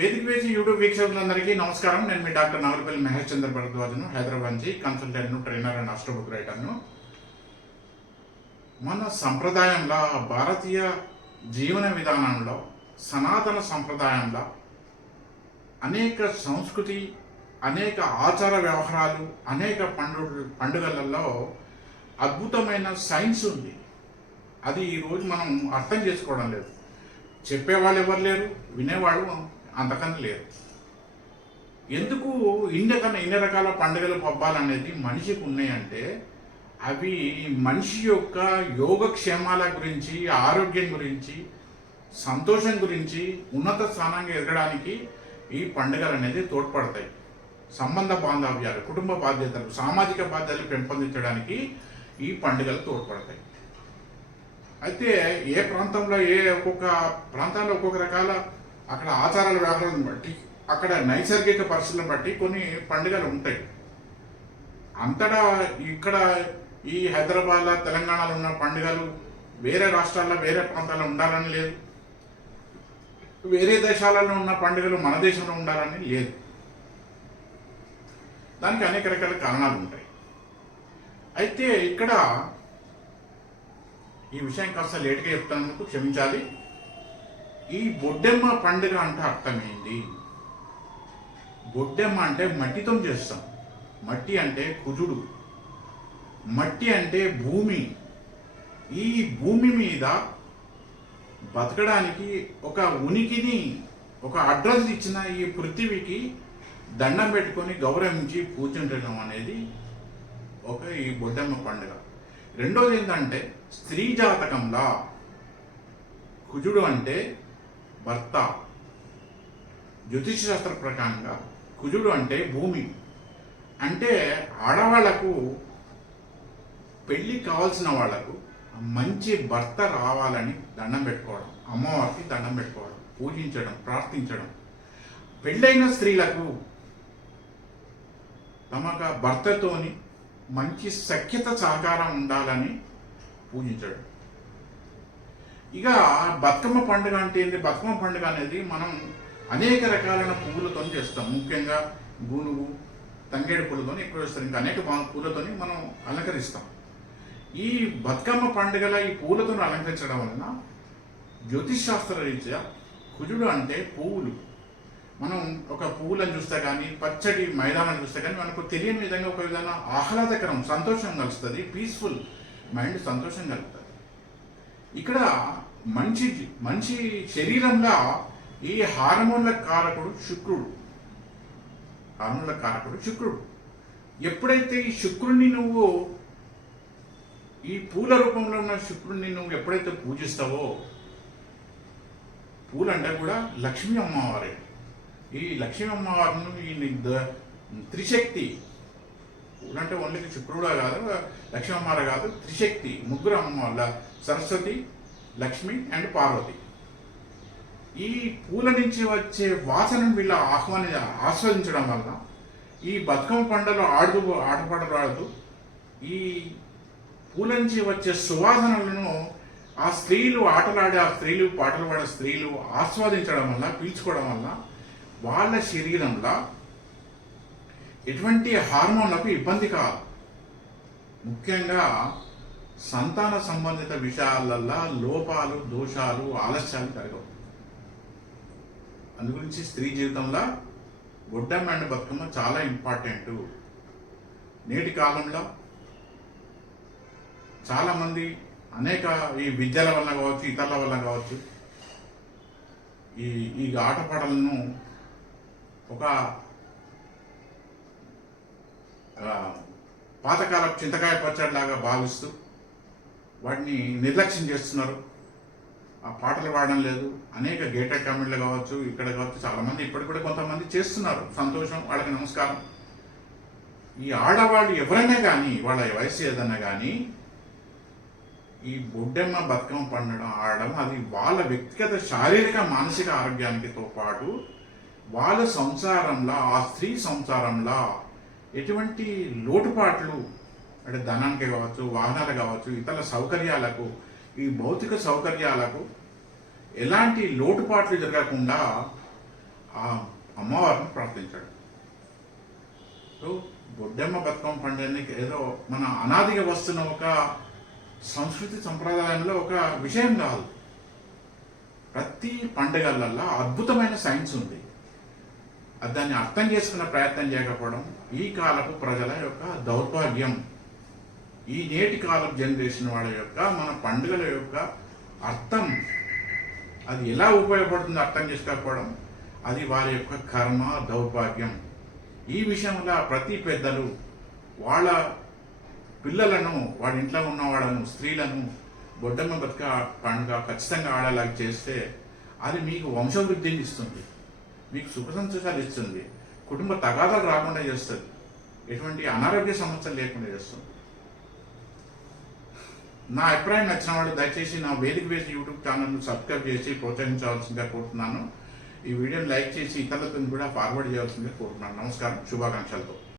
వేదిక వేసి యూట్యూబ్ వీక్షకులందరికీ నమస్కారం. నేను మీ డాక్టర్ నాగులపల్లి మహేష్ చంద్ర భరద్వాజను, హైదరాబాద్ నుంచి కన్సల్టెంట్ను, ట్రైనర్ అండ్ ఆస్ట్రో బుక్ రైటర్ను. మన సంప్రదాయంలో, భారతీయ జీవన విధానంలో, సనాతన సంప్రదాయంలో అనేక సంస్కృతి, అనేక ఆచార వ్యవహారాలు, అనేక పండుగలలో అద్భుతమైన సైన్స్ ఉంది. అది ఈరోజు మనం అర్థం చేసుకోవడం లేదు. చెప్పేవాళ్ళు ఎవరు లేరు, వినేవాళ్ళు అంతకన్నా లేరు. ఎందుకు ఇన్ని రకాల పండుగలు, పబ్బాలు అనేది మనిషికి ఉన్నాయంటే అవి మనిషి యొక్క యోగక్షేమాల గురించి, ఆరోగ్యం గురించి, సంతోషం గురించి, ఉన్నత స్థానంగా ఎదగడానికి ఈ పండుగలు అనేది తోడ్పడతాయి. సంబంధ బాంధవ్యాలు, కుటుంబ బాధ్యతలు, సామాజిక బాధ్యతలు పెంపొందించడానికి ఈ పండుగలు తోడ్పడతాయి. అయితే ఏ ప్రాంతంలో ఒక్కొక్క ప్రాంతాల్లో ఒక్కొక్క రకాల అక్కడ ఆచారాల వ్యవహారాలను బట్టి, అక్కడ నైసర్గిక పరిస్థితులను బట్టి కొన్ని పండుగలు ఉంటాయి. అంతటా ఇక్కడ ఈ హైదరాబాద్లో, తెలంగాణలో ఉన్న పండుగలు వేరే రాష్ట్రాల్లో, వేరే ప్రాంతాల్లో ఉండాలని లేదు. వేరే దేశాలలో ఉన్న పండుగలు మన దేశంలో ఉండాలని లేదు. దానికి అనేక రకాల కారణాలు ఉంటాయి. అయితే ఇక్కడ ఈ విషయం కాస్త లేట్గా చెప్తానందుకు క్షమించాలి. ఈ బొడ్డెమ్మ పండుగ అంటే అర్థమైంది. బొడ్డెమ్మ అంటే మట్టితో చేస్తాం. మట్టి అంటే కుజుడు, మట్టి అంటే భూమి. ఈ భూమి మీద బతకడానికి ఒక ఉనికిని, ఒక అడ్రస్ ఇచ్చిన ఈ పృథివీకి దండం పెట్టుకొని గౌరవించి పూజించడం అనేది ఈ బొడ్డెమ్మ పండుగ. రెండోది ఏంటంటే స్త్రీ జాతకంలో కుజుడు అంటే భర్త. జ్యోతిష శాస్త్ర ప్రకారంగా కుజుడు అంటే భూమి. అంటే ఆడవాళ్లకు, పెళ్ళి కావాల్సిన వాళ్లకు మంచి భర్త రావాలని దండం పెట్టుకోవడం, అమ్మవారికి దండం పెట్టుకోవడం, పూజించడం, ప్రార్థించడం. పెళ్ళైన స్త్రీలకు తమకు భర్తతోని మంచి సఖ్యత, సహకారం ఉండాలని పూజించడం. ఇక బతుకమ్మ పండుగ అంటే ఏంటి? బతుకమ్మ పండుగ అనేది మనం అనేక రకాలైన పువ్వులతో చేస్తాం. ముఖ్యంగా గూనుగు, తంగేడు పూలతో ఎక్కువ చేస్తాం. ఇంకా అనేక పూలతోని మనం అలంకరిస్తాం. ఈ బతుకమ్మ పండుగల ఈ పూలతో అలంకరించడం వలన జ్యోతిష్ శాస్త్ర రీత్యా కుజుడు అంటే పువ్వులు. మనం ఒక పువ్వులను చూస్తే కానీ, పచ్చడి మైదానాన్ని చూస్తే కానీ మనకు తెలియని విధంగా ఒక విధంగా ఆహ్లాదకరం, సంతోషం కలుస్తుంది. పీస్ఫుల్ మైండ్, సంతోషం కలుగుతుంది. ఇక్కడ మనిషి శరీరంలో ఈ హార్మోన్ల కారకుడు శుక్రుడు. హార్మోన్ల కారకుడు శుక్రుడు. ఎప్పుడైతే ఈ శుక్రుడిని నువ్వు, ఈ పూల రూపంలో ఉన్న శుక్రుడిని నువ్వు ఎప్పుడైతే పూజిస్తావో, పూలంటే కూడా లక్ష్మీ అమ్మవారే. ఈ లక్ష్మీ అమ్మవారిని, ఈ త్రిశక్తి, పూలంటే ఓన్లీ శుక్రుడా కాదు, లక్ష్మీ అమ్మవారు కాదు, త్రిశక్తి, ముగ్గురు అమ్మవాళ్ళ, సరస్వతి, లక్ష్మి అండ్ పార్వతి. ఈ పూల నుంచి వచ్చే వాసనను వీళ్ళ ఆస్వాదించడం వల్ల ఈ బతుకమ్మ పండుగలో ఆటపాటలు ఆడుతూ ఈ పూల నుంచి వచ్చే సువాసనలను ఆ స్త్రీలు ఆటలాడే, ఆ స్త్రీలు పాటలు పాడే స్త్రీలు ఆస్వాదించడం వల్ల, పీల్చుకోవడం వల్ల వాళ్ళ శరీరంలో ఎటువంటి హార్మోన్లకు ఇబ్బంది కాదు. ముఖ్యంగా సంతాన సంబంధిత విషయాలల్లో లోపాలు, దోషాలు, ఆలస్యాలు పెరగవు. అందుగురించి స్త్రీ జీవితంలో బొడ్డెమ్మ అండ్ బతుకమ్మ చాలా ఇంపార్టెంట్. నేటి కాలంలో చాలామంది అనేక ఈ విద్యల వల్ల కావచ్చు, ఇతరుల వల్ల కావచ్చు, ఈ ఆటపాటలను ఒక పాతకాలపు చింతకాయ పచ్చడిలాగా భావిస్తూ వాటిని నిర్లక్ష్యం చేస్తున్నారు. ఆ పాటలు పాడడం లేదు. అనేక గేటెడ్ కమ్యూనిటీలు కావచ్చు, ఇక్కడ కావచ్చు, చాలామంది ఇప్పటికి కూడా కొంతమంది చేస్తున్నారు. సంతోషం, వాళ్ళకి నమస్కారం. ఈ ఆడవాళ్ళు ఎవరైనా కానీ, వాళ్ళ వయసు ఏదన్నా కానీ, ఈ బొడ్డెమ్మ బతుకమ్మ పండుగ ఆడడం అది వాళ్ళ వ్యక్తిగత శారీరక, మానసిక ఆరోగ్యానికితో పాటు వాళ్ళ సంసారంలో, ఆ స్త్రీ సంసారంలో ఎటువంటి లోటుపాట్లు, అంటే ధనానికి కావచ్చు, వాహనాలు కావచ్చు, ఇతర సౌకర్యాలకు, ఈ భౌతిక సౌకర్యాలకు ఎలాంటి లోటుపాట్లు జరగకుండా ఆ అమ్మవారిని ప్రార్థించాడు. సో బొడ్డెమ్మ బతుకమ్మ పండుగకి ఏదో మన అనాదిగా వస్తున్న ఒక సంస్కృతి సంప్రదాయంలో ఒక విషయం కాదు. ప్రతి పండుగలల్లో అద్భుతమైన సైన్స్ ఉంది. దాన్ని అర్థం చేసుకునే ప్రయత్నం చేయకపోవడం ఈ కాలపు ప్రజల యొక్క దౌర్భాగ్యం. ఈ నేటి కాలపు జనరేషన్ వాళ్ళ యొక్క మన పండుగల యొక్క అర్థం అది ఎలా ఉపయోగపడుతుందో అర్థం చేసుకోకపోవడం అది వారి యొక్క కర్మ దౌర్భాగ్యం. ఈ విషయంలో ప్రతి పెద్దలు వాళ్ళ పిల్లలను వాళ్ళ ఇంట్లో ఉన్న వాళ్ళను స్త్రీలను బొడ్డమ్మ బతుక పండుగ ఖచ్చితంగా ఆడేలాగా చేస్తే అది మీకు వంశవృద్ధిని ఇస్తుంది, మీకు సుఖ సంతోషాలు ఇస్తుంది, కుటుంబ తగాదాలు రాకుండా చేస్తుంది, ఎటువంటి అనారోగ్య సమస్యలు లేకుండా చేస్తుంది. నా అభిప్రాయం నచ్చిన వాళ్ళు దయచేసి నా వేదిక వేసి యూట్యూబ్ ఛానల్ను సబ్స్క్రైబ్ చేసి ప్రోత్సహించవలసిందిగా కోరుతున్నాను. ఈ వీడియోని లైక్ చేసి ఇతరులతో కూడా ఫార్వర్డ్ చేయాల్సిందిగా కోరుతున్నాను. నమస్కారం, శుభాకాంక్షలతో.